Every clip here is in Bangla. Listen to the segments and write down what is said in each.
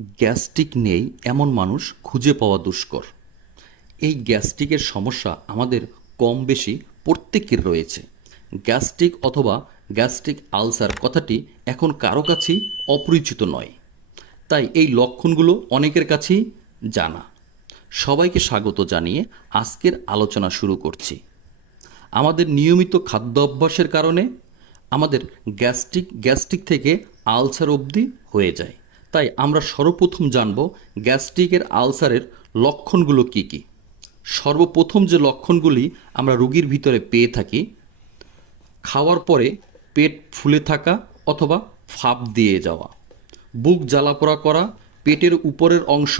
গ্যাস্ট্রিক নেই, এমন মানুষ খুঁজে পাওয়া দুষ্কর। এই গ্যাস্ট্রিকের সমস্যা আমাদের কম বেশি প্রত্যেকের রয়েছে। গ্যাস্ট্রিক অথবা গ্যাস্ট্রিক আলসার কথাটি এখন কারও কাছেই অপরিচিত নয়। তাই এই লক্ষণগুলো অনেকের কাছেই জানা। সবাইকে স্বাগত জানিয়ে আজকের আলোচনা শুরু করছি। আমাদের নিয়মিত খাদ্য অভ্যাসের কারণে আমাদের গ্যাস্ট্রিক গ্যাস্ট্রিক থেকে আলসার অবধি হয়ে যায়। তাই আমরা সর্বপ্রথম জানব গ্যাস্ট্রিকের আলসারের লক্ষণগুলো কি কি। সর্বপ্রথম যে লক্ষণগুলি আমরা রুগীর ভিতরে পেয়ে থাকি, খাওয়ার পরে পেট ফুলে থাকা অথবা ফাঁপ দিয়ে যাওয়া, বুক জ্বালাপোড়া করা, পেটের উপরের অংশ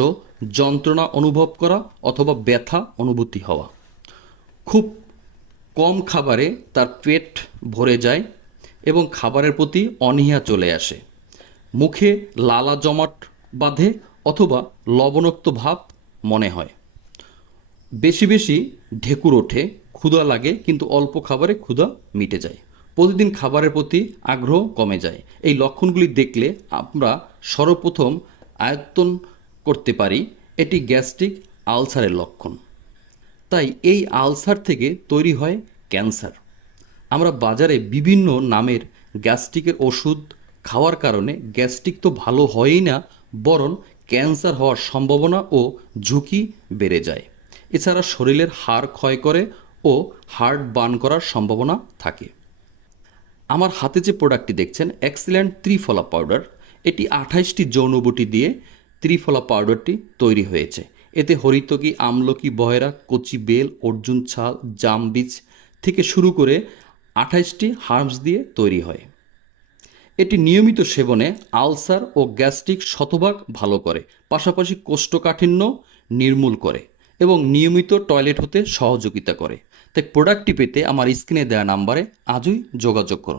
যন্ত্রণা অনুভব করা অথবা ব্যথা অনুভূতি হওয়া। খুব কম খাবারে তার পেট ভরে যায় এবং খাবারের প্রতি অনীহা চলে আসে। মুখে লালা জমাট বাঁধে অথবা লবণাক্ত ভাব মনে হয়। বেশি বেশি ঢেকুর ওঠে, ক্ষুধা লাগে কিন্তু অল্প খাবারে ক্ষুধা মিটে যায়। প্রতিদিন খাবারের প্রতি আগ্রহ কমে যায়। এই লক্ষণগুলি দেখলে আমরা সর্বপ্রথম আয়ত্তন করতে পারি। এটি গ্যাস্ট্রিক আলসারের লক্ষণ। তাই এই আলসার থেকে তৈরি হয় ক্যান্সার। আমরা বাজারে বিভিন্ন নামের গ্যাস্ট্রিকের ওষুধ খাওয়ার কারণে গ্যাস্ট্রিক তো ভালো হয়ই না, বরং ক্যান্সার হওয়ার সম্ভাবনা ও ঝুঁকি বেড়ে যায়। এছাড়া শরীরের হাড় ক্ষয় করে ও হার্ট বার্ন করার সম্ভাবনা থাকে। আমার হাতে যে প্রোডাক্টটি দেখছেন, এক্সিলেন্ট ত্রিফলা পাউডার, এটি আঠাইশটি যৌনবটি দিয়ে ত্রিফলা পাউডারটি তৈরি হয়েছে। এতে হরিতকি, আমলকি বয়রা কচি বেল, অর্জুন ছাল, জাম বীজ থেকে শুরু করে আঠাইশটি হার্বস দিয়ে তৈরি হয়। এটি নিয়মিত সেবনে আলসার ও গ্যাস্ট্রিক শতভাগ ভালো করে, পাশাপাশি কোষ্ঠকাঠিন্য নির্মূল করে এবং নিয়মিত টয়লেট হতে সহযোগিতা করে। তাই প্রোডাক্টটি পেতে আমার স্ক্রিনে দেওয়া নাম্বারে আজই যোগাযোগ করুন।